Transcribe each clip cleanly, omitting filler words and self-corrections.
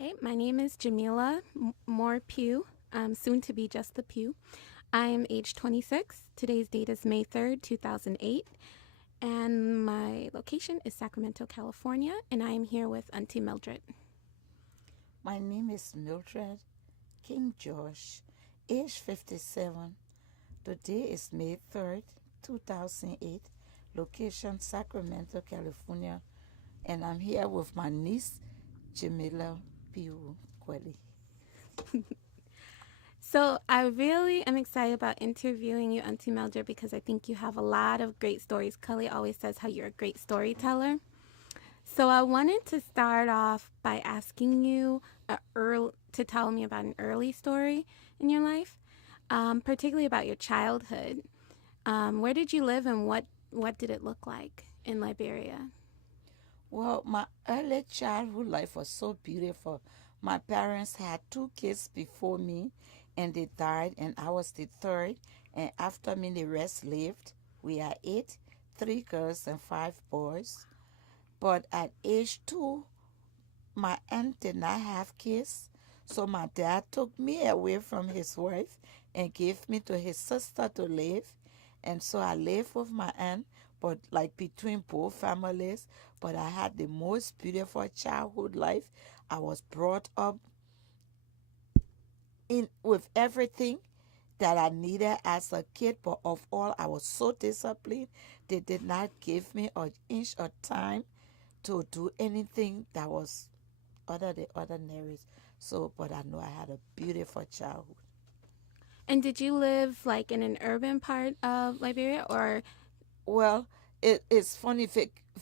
Hey, my name is Jamila Moore Pew, soon to be just the Pew. I am age 26. Today's date is May 3rd, 2008. And my location is Sacramento, California. And I am here with Auntie Mildred. My name is Mildred King Josh, age 57. Today is May 3rd, 2008. Location Sacramento, California. And I'm here with my niece, Jamila Pewu. So I really am excited about interviewing you, Auntie Mildred, because I think you have a lot of great stories. Cully always says how you're a great storyteller. So I wanted to start off by asking you to tell me about an early story in your life, particularly about your childhood. Where did you live and what did it look like in Liberia? Well, my early childhood life was so beautiful. My parents had two kids before me, and they died, and I was the third. And after me, the rest lived. We are eight, three girls and five boys. But at age 2, my aunt did not have kids, so my dad took me away from his wife and gave me to his sister to live. And so I lived with my aunt, but like between both families. But I had the most beautiful childhood life. I was brought up in with everything that I needed as a kid, but of all, I was so disciplined. They did not give me an inch of time to do anything that was other than ordinary. So, but I know I had a beautiful childhood. And did you live like in an urban part of Liberia or Well, it's funny.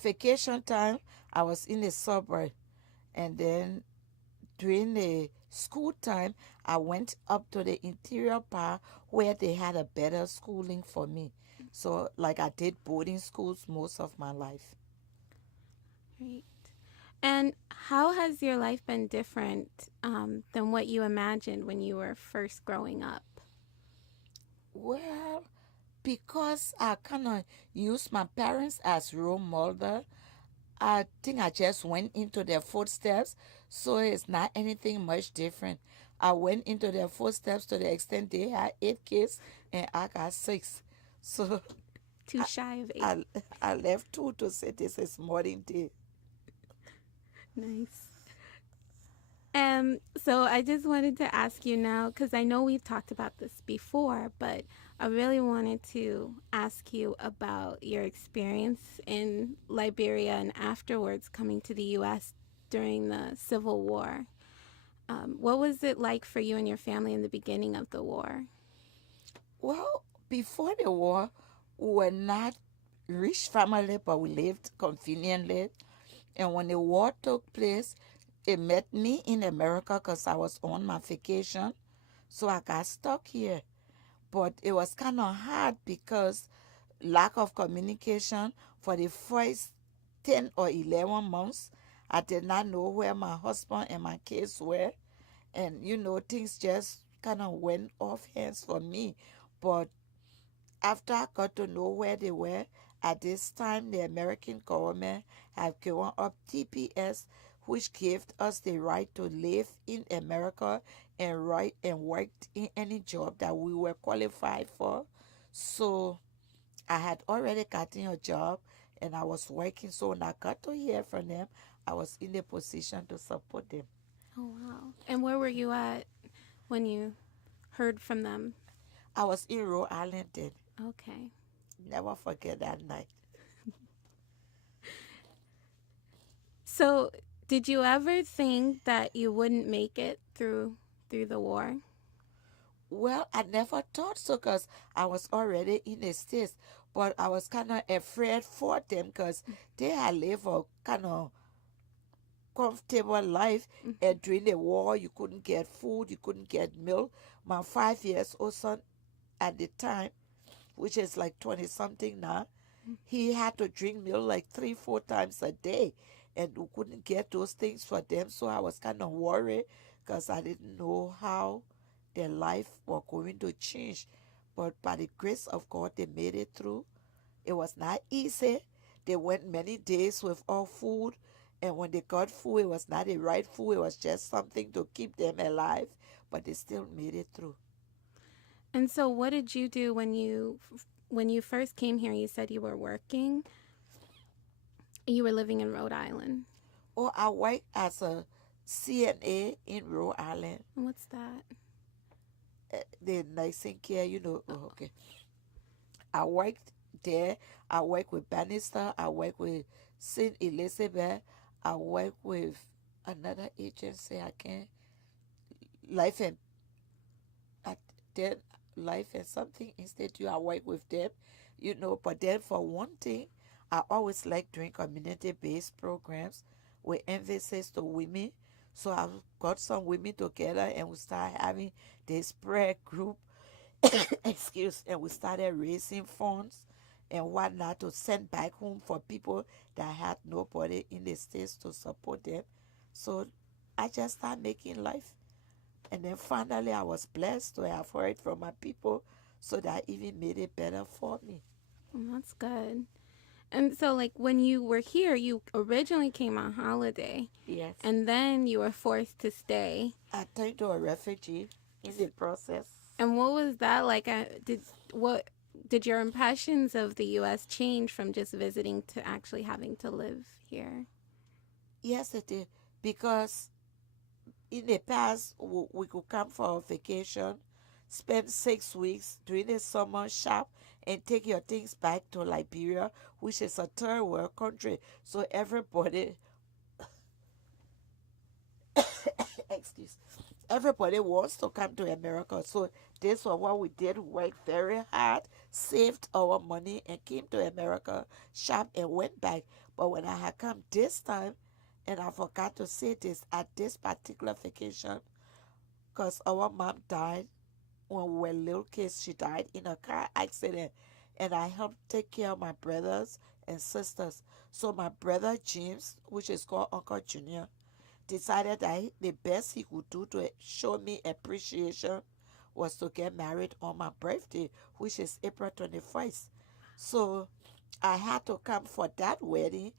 Vacation time, I was in the suburb, and then during the school time, I went up to the interior part where they had a better schooling for me. So, like I did boarding schools most of my life. right? And how has your life been different than what you imagined when you were first growing up? Well, because I kind of use my parents as role model, I think I just went into their footsteps, so it's not anything much different. I went into their footsteps to the extent they had 8 kids and I got 6. So Too I, shy of 8. I, I left 2 to say this is modern day. Nice. So I just wanted to ask you now, because I know we've talked about this before, but I really wanted to ask you about your experience in Liberia and afterwards coming to the U.S. during the Civil War. What was it like for you and your family in the beginning of the war? Well, before the war, we were not rich family, but we lived conveniently. And when the war took place, it met me in America because I was on my vacation. So I got stuck here. But it was kind of hard because lack of communication for the first 10 or 11 months. I did not know where my husband and my kids were. And, things just kind of went off hands for me. But after I got to know where they were, at this time, the American government have given up TPS, which gave us the right to live in America and right and work in any job that we were qualified for. So I had already gotten a job and I was working. So when I got to hear from them, I was in the position to support them. Oh, wow. And where were you at when you heard from them? I was in Rhode Island then. Okay. Never forget that night. So, did you ever think that you wouldn't make it through the war? Well, I never thought so because I was already in the States, but I was kind of afraid for them because they had lived a kind of comfortable life. And during the war, you couldn't get food, you couldn't get milk. My 5 years old son at the time, which is like 20 something now, he had to drink milk like 3, 4 times a day. And we couldn't get those things for them. So I was kind of worried because I didn't know how their life was going to change. But by the grace of God, they made it through. It was not easy. They went many days without food And when they got food, it was not the right food. It was just something to keep them alive, but they still made it through. And so what did you do when you first came here? You said you were working. You were living in Rhode Island. Oh, I worked as a CNA in Rhode Island. What's that? The nursing care, Oh, okay. I worked there. I worked with Bannister. I worked with St. Elizabeth. I worked with another agency. I can't. Life and at then Life and something institute. I work with them, But then for one thing, I always like doing community-based programs with emphasis to women. So I got some women together and we started having this prayer group. And we started raising funds and whatnot to send back home for people that had nobody in the States to support them. So I just started making life. And then finally, I was blessed to have heard from my people, so that even made it better for me. That's good. And so, like, when you were here, you originally came on holiday. Yes. And then you were forced to stay. I turned to a refugee in the process. And what was that like? Did your impressions of the U.S. change from just visiting to actually having to live here? Yes, it did. Because in the past, we could come for a vacation, spend 6 weeks during the summer, shop, and take your things back to Liberia, which is a third world country. So everybody, everybody wants to come to America. So this was what we did. We worked very hard, saved our money, and came to America, shop, and went back. But when I had come this time, and I forgot to say this, at this particular vacation, because our mom died when we were little kids. She died in a car accident. And I helped take care of my brothers and sisters. So my brother James, which is called Uncle Junior, decided that the best he could do to show me appreciation was to get married on my birthday, which is April 21st. So I had to come for that wedding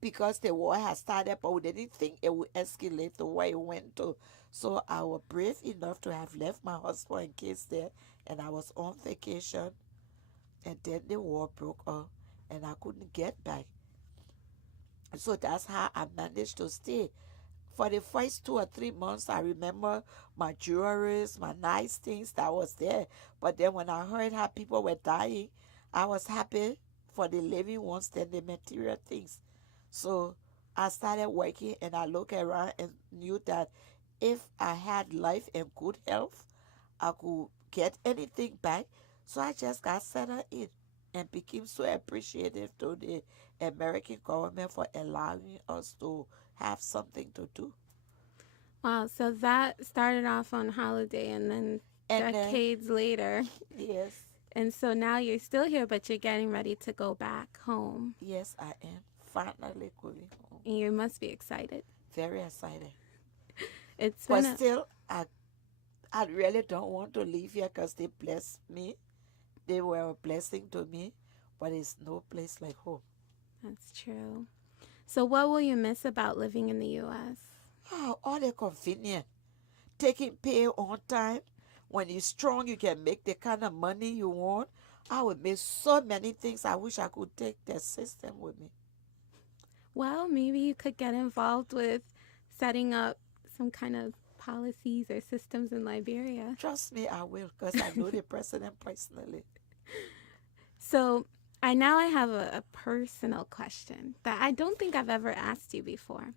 because the war had started, but we didn't think it would escalate to where it went to. So I was brave enough to have left my husband and kids there, and I was on vacation. And then the war broke out, and I couldn't get back. So that's how I managed to stay. For the first 2 or 3 months, I remember my jewelries, my nice things that was there. But then when I heard how people were dying, I was happy for the living ones than the material things. So I started working, and I looked around and knew that if I had life and good health, I could get anything back. So I just got settled in and became so appreciative to the American government for allowing us to have something to do. Wow, so that started off on holiday and then decades later. Yes. And so now you're still here, but you're getting ready to go back home. Yes, I am. Finally going home. And you must be excited. Very excited. But still, I really don't want to leave here because they blessed me. They were a blessing to me, but it's no place like home. That's true. So what will you miss about living in the U.S.? Oh, all the convenient. Taking pay on time. When you're strong, you can make the kind of money you want. I would miss so many things. I wish I could take the system with me. Well, maybe you could get involved with setting up some kind of policies or systems in Liberia. Trust me, I will, because I know the president personally. So I have a personal question that I don't think I've ever asked you before.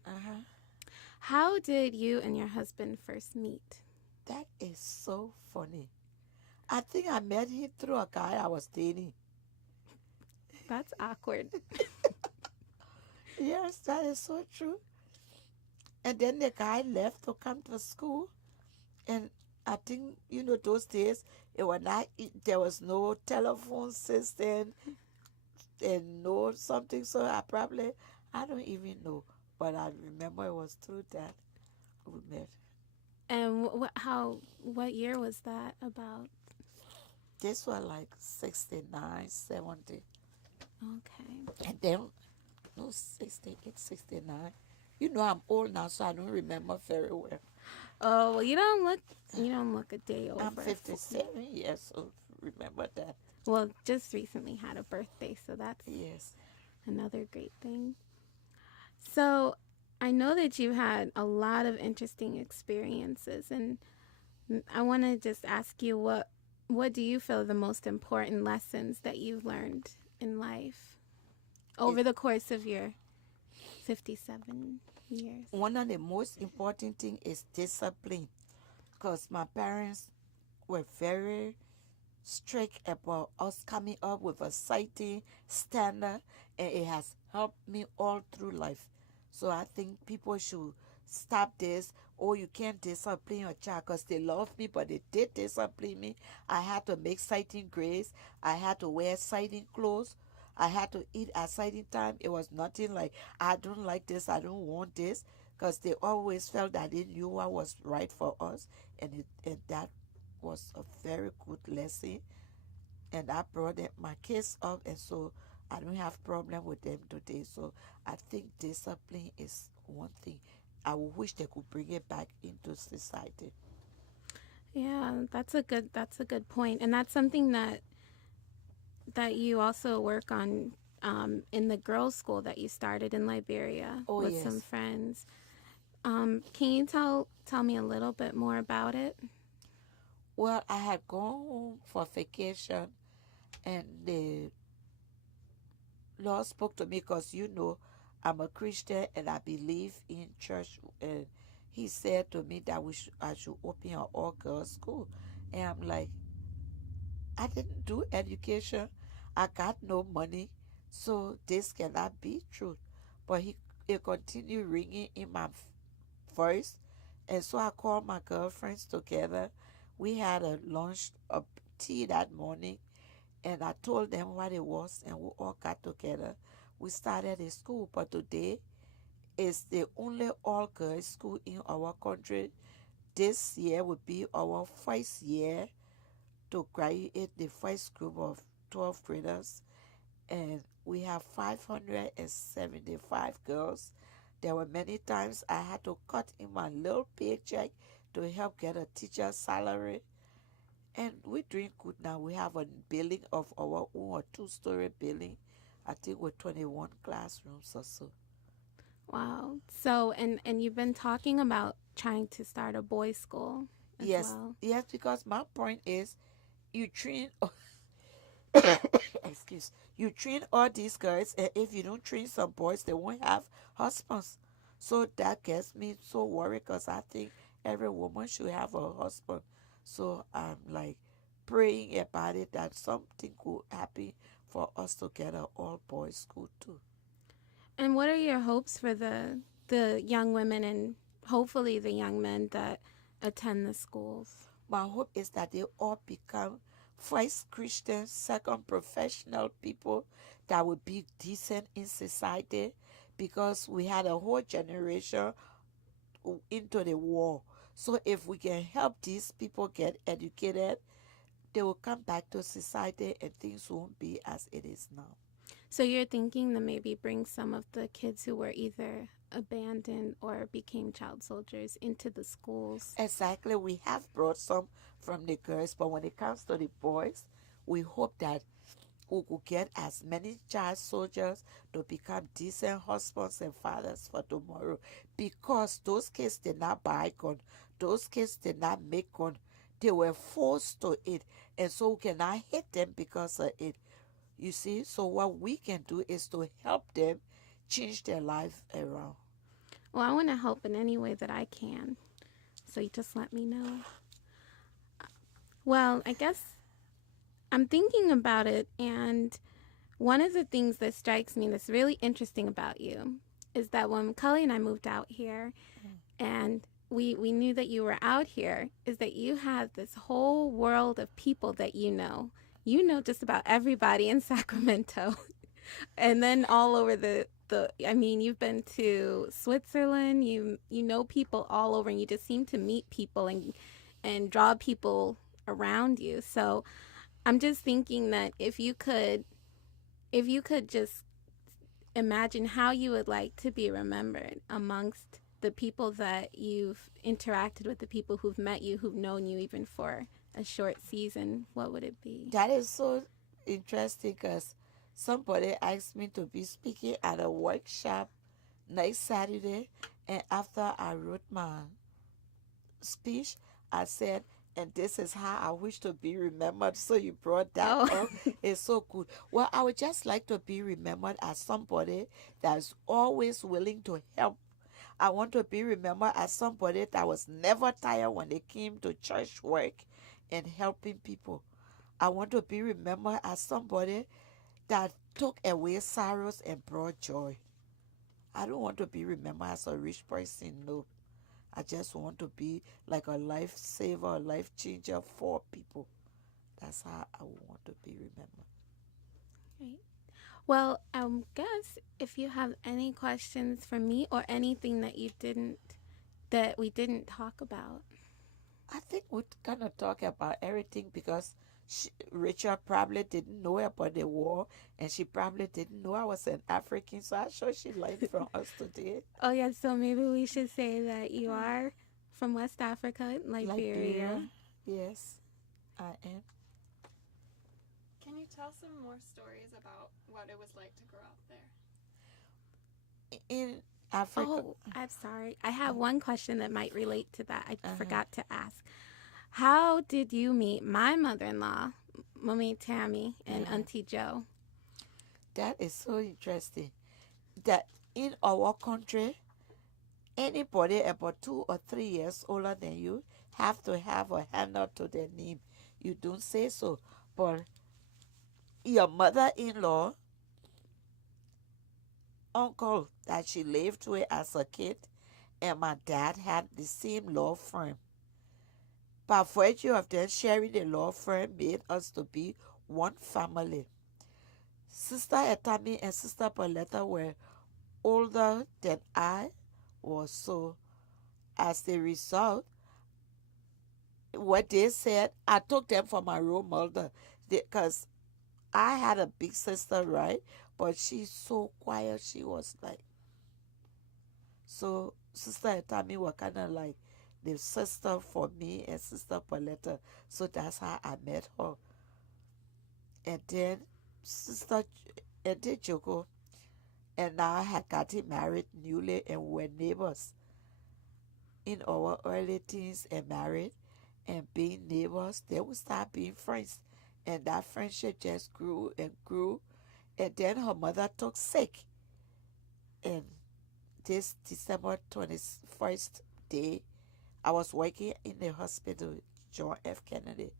How did you and your husband first meet? That is so funny. I think I met him through a guy I was dating. That's awkward. Yes, that is so true. And then the guy left to come to school. And I think, those days, there was no telephone system and no something. So I don't even know. But I remember it was through that we met. And what year was that about? This was like 69, 70. Okay. And then no, 68, 69. You know, I'm old now, so I don't remember very well. Oh, well, you don't look a day I'm over. 57 years old. Remember that? Well, just recently had a birthday, so that's Yes. another great thing. So, I know that you had a lot of interesting experiences, and I want to just ask you what do you feel are the most important lessons that you've learned in life It, over the course of your 57 years? one of the most important thing is discipline, because my parents were very strict about us coming up with a citing standard, and it has helped me all through life. So I think people should stop this. Oh, you can't discipline your child because they love me, but they did discipline me. I had to make citing grades. I had to wear citing clothes. I had to eat at citing time. It was nothing like, I don't like this, I don't want this, because they always felt that they knew what was right for us, and that was a very good lesson, and I brought them, my kids up, and so I don't have problem with them today. So I think discipline is one thing. I wish they could bring it back into society. Yeah, that's a good point, and that's something that you also work on in the girls' school that you started in Liberia Oh with some yes. friends. Can you tell me a little bit more about it? Well, I had gone home for vacation, and the Lord spoke to me because I'm a Christian and I believe in church, and He said to me that I should open an all girls school, and I'm like, I didn't do education. I got no money. So this cannot be true. But it continued ringing in my voice. And so I called my girlfriends together. We had a lunch, a tea that morning. And I told them what it was. And we all got together. We started a school. But today is the only all girls school in our country. This year will be our first year to graduate the first group of 12th graders, and we have 575 girls. There were many times I had to cut in my little paycheck to help get a teacher's salary, and we're doing good now. We have a building of our own, a two-story building, I think with 21 classrooms or so. Wow. So, and you've been talking about trying to start a boys' school as Yes, well. yes, because my point is you train excuse, you train all these girls, and if you don't train some boys, they won't have husbands. So that gets me so worried, because I think every woman should have a husband. So I'm like praying about it that something could happen for us to get an all boys school too. And what are your hopes for the young women and hopefully the young men that attend the schools? My hope is that they all become first Christian, second professional people that will be decent in society, because we had a whole generation into the war. So if we can help these people get educated, they will come back to society and things won't be as it is now. So you're thinking to maybe bring some of the kids who were either abandoned or became child soldiers into the schools. Exactly, we have brought some from the girls, but when it comes to the boys, we hope that we could get as many child soldiers to become decent husbands and fathers for tomorrow, because those kids did not buy gun, those kids did not make gun, they were forced to it, and so we cannot hate them because of it. You see, so what we can do is to help them change their life around. Well, I want to help in any way that I can. So you just let me know. Well, I guess I'm thinking about it, and one of the things that strikes me that's really interesting about you is that when Cully and I moved out here, and we knew that you were out here, is that you have this whole world of people that you know. You know just about everybody in Sacramento. And then all over the I mean, you've been to Switzerland, you know people all over, and you just seem to meet people and draw people around you. So I'm just thinking that if you could just imagine how you would like to be remembered amongst the people that you've interacted with, the people who've met you, who've known you even for a short season, what would it be? That is so interesting because somebody asked me to be speaking at a workshop next Saturday, and after I wrote my speech, I said, and this is how I wish to be remembered. So you brought that Oh, up. It's so good. Well, I would just like to be remembered as somebody that's always willing to help. I want to be remembered as somebody that was never tired when they came to church work and helping people. I want to be remembered as somebody that took away sorrows and brought joy. I don't want to be remembered as a rich person, no. I just want to be like a lifesaver, a life changer for people. That's how I want to be remembered. great. Well, guess if you have any questions for me or anything that we didn't talk about. I think we're gonna talk about everything because Rachel probably didn't know about the war, and she probably didn't know I was an African. So I'm sure she learned from us today. Oh, yeah, so maybe we should say that you are from West Africa, Liberia, Liberia. yes, I am. Can you tell some more stories about what it was like to grow up there? In Africa. Oh, I'm sorry. I have one question that might relate to that. I Uh-huh. forgot to ask. How did you meet my mother-in-law, Mommy Tammy, and Auntie Joe? That is so interesting. That in our country, anybody about 2 or 3 years older than you have to have a handle to their name. You don't say so, but your mother-in-law, uncle that she lived with as a kid, and my dad had the same law firm. By virtue of them sharing the law firm made us to be one family. Sister Etami and Sister Pauletta were older than I was, so as a result, what they said, I took them for my role model because I had a big sister, right? But she's so quiet. She was like, so Sister Etami was kind of like the sister for me and Sister Pauletta. So that's how I met her. And then Sister and then Joko and I had gotten married newly and were neighbors in our early teens and married and being neighbors. Then we started being friends. And that friendship just grew and grew. And then her mother took sick. And this December 21st day, I was working in the hospital, John F. Kennedy.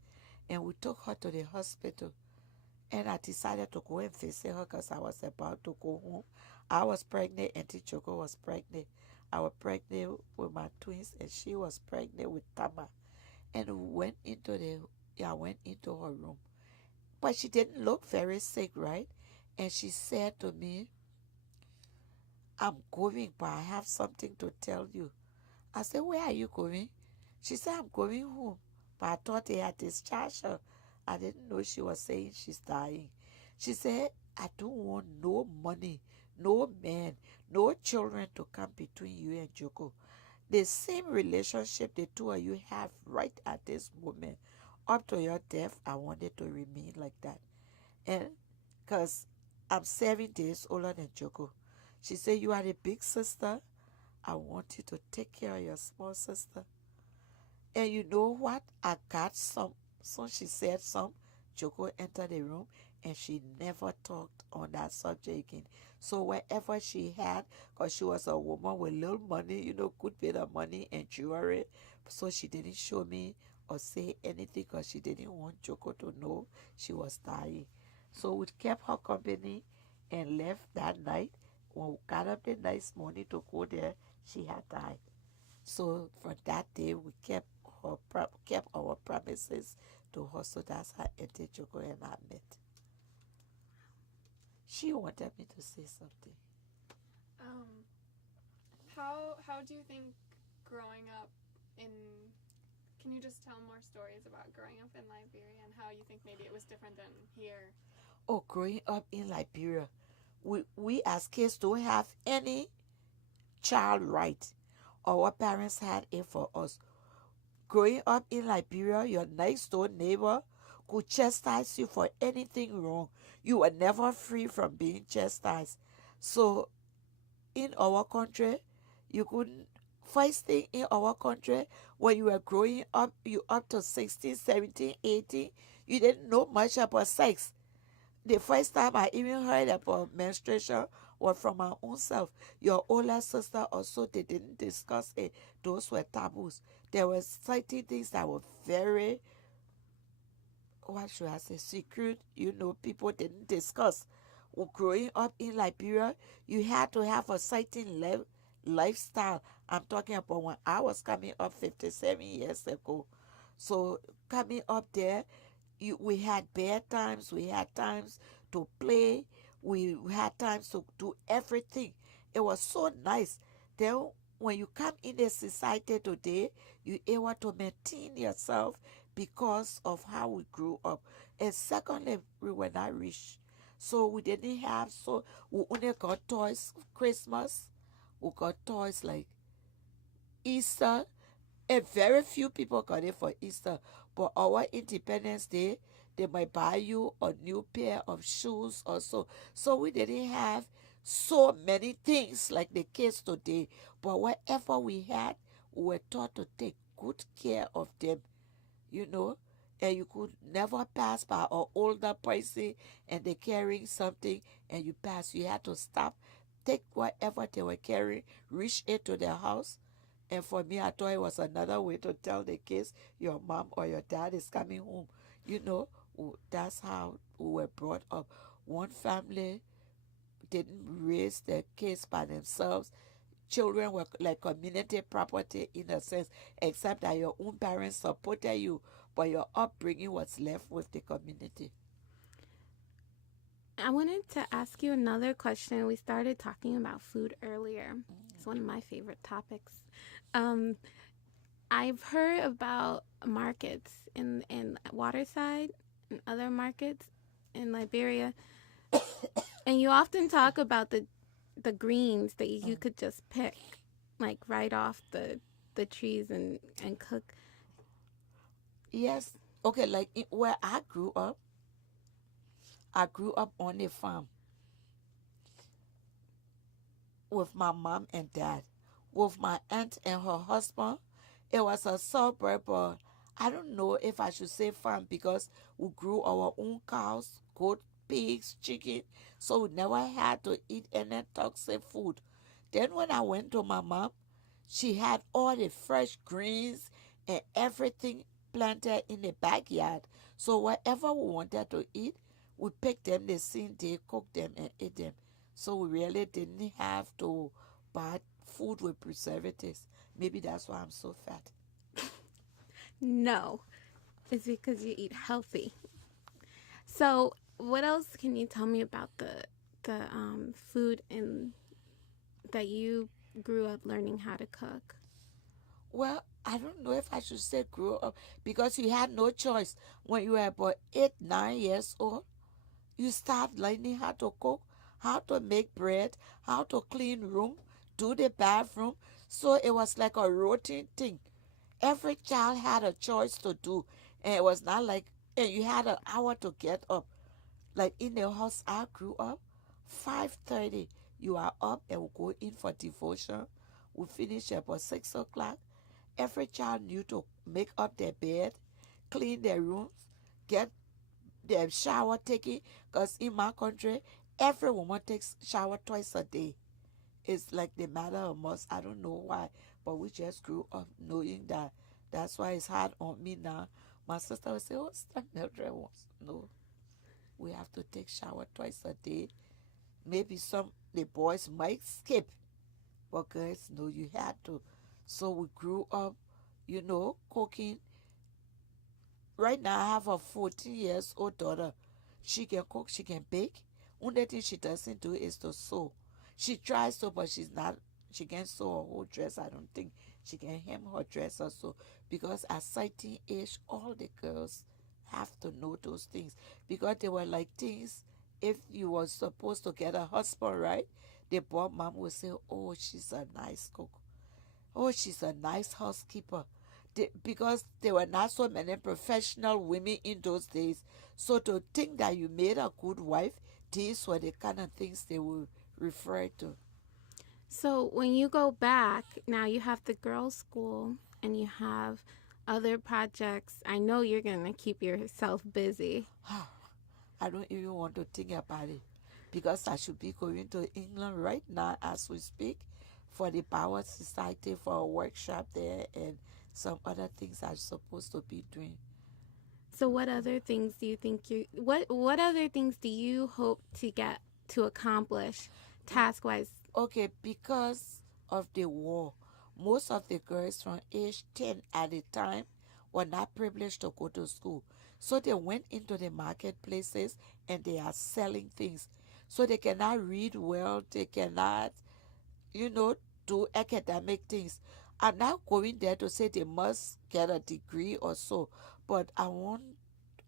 And we took her to the hospital. And I decided to go and visit her because I was about to go home. I was pregnant, Auntie Choco was pregnant. I was pregnant with my twins, and she was pregnant with Tama. And I went into her room. But she didn't look very sick, right? And she said to me, I'm going, but I have something to tell you. I said, where are you going? She said, I'm going home. But I thought they had discharged her. I didn't know she was saying she's dying. She said, I don't want no money, no man, no children to come between you and Joko. The same relationship the two of you have right at this moment. Up to your death, I want it to remain like that. And because I'm 7 days older than Joko. She said, you are the big sister. I want you to take care of your small sister. And you know what? I got some. So she said some. Joko entered the room and she never talked on that subject again. So wherever she had, because she was a woman with little money, good bit of money and jewelry, so she didn't show me or say anything because she didn't want Joko to know she was dying. So we kept her company and left that night. When we got up the next morning to go there, she had died. So from that day, we kept our promises to her. So that's how Auntie Joko and I met. She wanted me to say something. How do you think growing up in? Can you just tell more stories about growing up in Liberia and how you think maybe it was different than here? Oh, growing up in Liberia. we as kids don't have any child right. Our parents had it for us. Growing up in Liberia, your next door neighbor could chastise you for anything wrong. You were never free from being chastised. So in our country, you couldn't. First thing in our country, when you were growing up, you up to 16, 17, 18, you didn't know much about sex. The first time I even heard about menstruation was from my own self. Your older sister also, they didn't discuss it. Those were taboos. There were certain things that were very, what should I say, secret. People didn't discuss. Well, growing up in Liberia, you had to have a certain lifestyle. I'm talking about when I was coming up 57 years ago. So coming up there, we had bad times, we had times to play, we had times to do everything. It was so nice. Then when you come in the society today, you able to maintain yourself because of how we grew up. And secondly, we were not rich. So we didn't have, so we only got toys Christmas, we got toys like Easter, and very few people got it for Easter. But our Independence Day, they might buy you a new pair of shoes or so. So we didn't have so many things like the kids today. But whatever we had, we were taught to take good care of them, you know. And you could never pass by an older person and they carrying something and you pass. You had to stop, take whatever they were carrying, reach into their house. And for me, I thought it was another way to tell the kids your mom or your dad is coming home. You know, that's how we were brought up. One family didn't raise their kids by themselves. Children were like community property in a sense, except that your own parents supported you, but your upbringing was left with the community. I wanted to ask you another question. We started talking about food earlier. It's one of my favorite topics. Um, I've heard about markets in Waterside and other markets in Liberia, and you often talk about the greens that you could just pick, like right off the trees and cook. Yes. Okay, like where I grew up on a farm with my mom and dad. With my aunt and her husband, it was a suburb, but I don't know if I should say farm because we grew our own cows, goat, pigs, chicken, so we never had to eat any toxic food. Then when I went to my mom, she had all the fresh greens and everything planted in the backyard. So whatever we wanted to eat, we picked them the same day, cooked them and ate them. So we really didn't have to buy food with preservatives. Maybe that's why I'm so fat. No, it's because you eat healthy. So, what else can you tell me about the food in that you grew up learning how to cook? Well, I don't know if I should say grow up because you had no choice. When you were about 8, 9 years old, you start learning how to cook, how to make bread, how to clean room, do the bathroom. So it was like a routine thing. Every child had a choice to do, and it was not like, and you had an hour to get up. Like in the house I grew up, 5:30, you are up and we go in for devotion. We finish about 6 o'clock. Every child knew to make up their bed, clean their rooms, get their shower taken. Because in my country, every woman takes shower twice a day. It's like the matter of must. I don't know why, but we just grew up knowing that. That's why it's hard on me now. My sister would say, "Oh, Sister Mildred wants." No, we have to take shower twice a day. Maybe some the boys might skip, but girls, no, you had to. So we grew up, cooking. Right now, I have a 14 years old daughter. She can cook, she can bake. Only thing she doesn't do is to sew. She tries to, but she can't sew a whole dress. I don't think she can hem her dress or so. Because at certain age, all the girls have to know those things. Because they were like things, if you were supposed to get a husband, right? The boy mom would say, oh, she's a nice cook. Oh, she's a nice housekeeper. Because there were not so many professional women in those days. So to think that you made a good wife, these were the kind of things they would refer to. So when you go back, now you have the girls' school and you have other projects. I know you're going to keep yourself busy. I don't even want to think about it because I should be going to England right now as we speak for the Power Society for a workshop there and some other things I'm supposed to be doing. So what other things do you think what other things do you hope to get to accomplish task-wise? Okay, because of the war, most of the girls from age 10 at the time were not privileged to go to school. So they went into the marketplaces and they are selling things. So they cannot read well, they cannot, do academic things. I'm not going there to say they must get a degree or so, but I want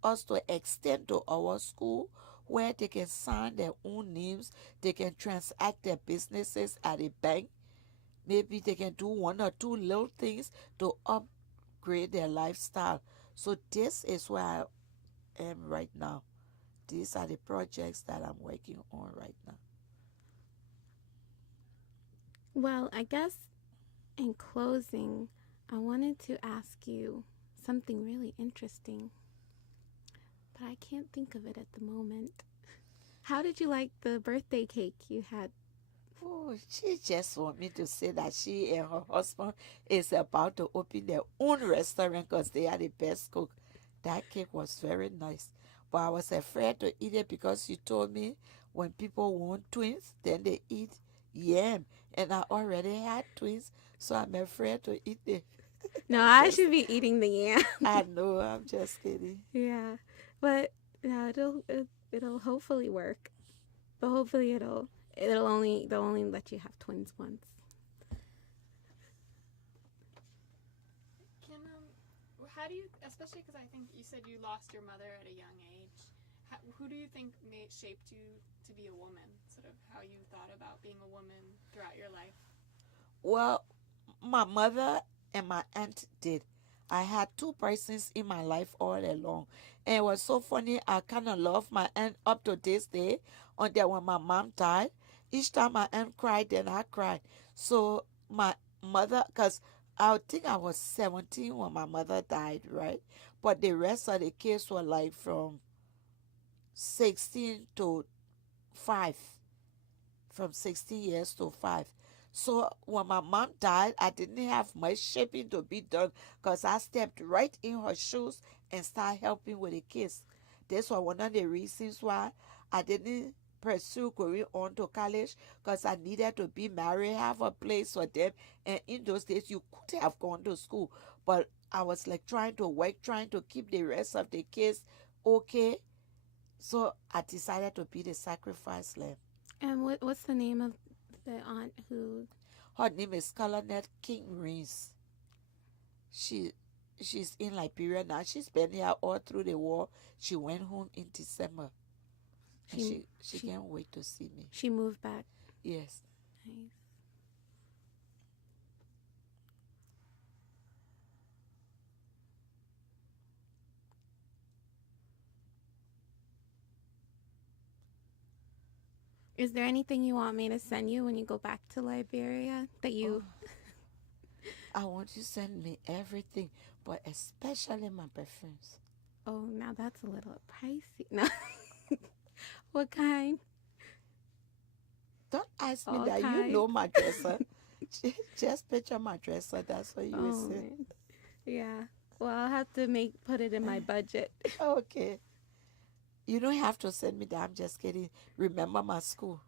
us to extend to our school where they can sign their own names, they can transact their businesses at a bank. Maybe they can do one or two little things to upgrade their lifestyle. So this is where I am right now. These are the projects that I'm working on right now. Well, I guess in closing, I wanted to ask you something really interesting, but I can't think of it at the moment. How did you like the birthday cake you had? Oh, she just want me to say that she and her husband is about to open their own restaurant because they are the best cook. That cake was very nice. But I was afraid to eat it because you told me when people want twins, then they eat yam. And I already had twins, so I'm afraid to eat it. No, I should be eating the yam. I know, I'm just kidding. Yeah, but yeah, it'll hopefully work. But hopefully they'll only let you have twins once. How do you, especially because I think you said you lost your mother at a young age, who do you think shaped you to be a woman? Sort of how you thought about being a woman throughout your life? Well, my mother and my aunt did. I had two persons in my life all along. And it was so funny. I kind of love my aunt up to this day. Until when my mom died, each time my aunt cried, then I cried. So my mother, because I think I was 17 when my mother died, right? But the rest of the kids were like from 16 to 5. From 16 years to 5. So when my mom died, I didn't have much shaping to be done because I stepped right in her shoes and started helping with the kids. This was one of the reasons why I didn't pursue going on to college because I needed to be married, have a place for them. And in those days, you could have gone to school. But I was like trying to work, trying to keep the rest of the kids okay. So I decided to be the sacrifice lamb. And what's the name of the aunt who? Her name is Colonel King Reese. She's in Liberia now. She's been here all through the war. She went home in December. She can't wait to see me. She moved back. Yes. Nice. Is there anything you want me to send you when you go back to Liberia that you? I want you to send me everything, but especially my perfumes. Oh, now that's a little pricey. No. What kind? Don't ask me All that. You kind. know my dresser. Just picture my dresser. That's what you will Oh, say. man. Yeah. Well, I'll have to put it in my budget. Okay. You don't have to send me that. I'm just kidding. Remember my school.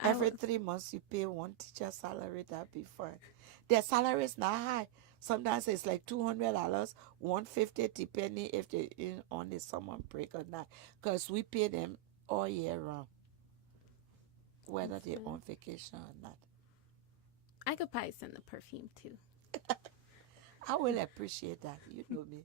Every 3 months you pay one teacher salary. That'd be fine. Their salary is not high. Sometimes it's like $200, $150, depending if they're on the summer break or not. Because we pay them all year round, whether they're on vacation or not. I could probably send the perfume too. I will appreciate that. You know me.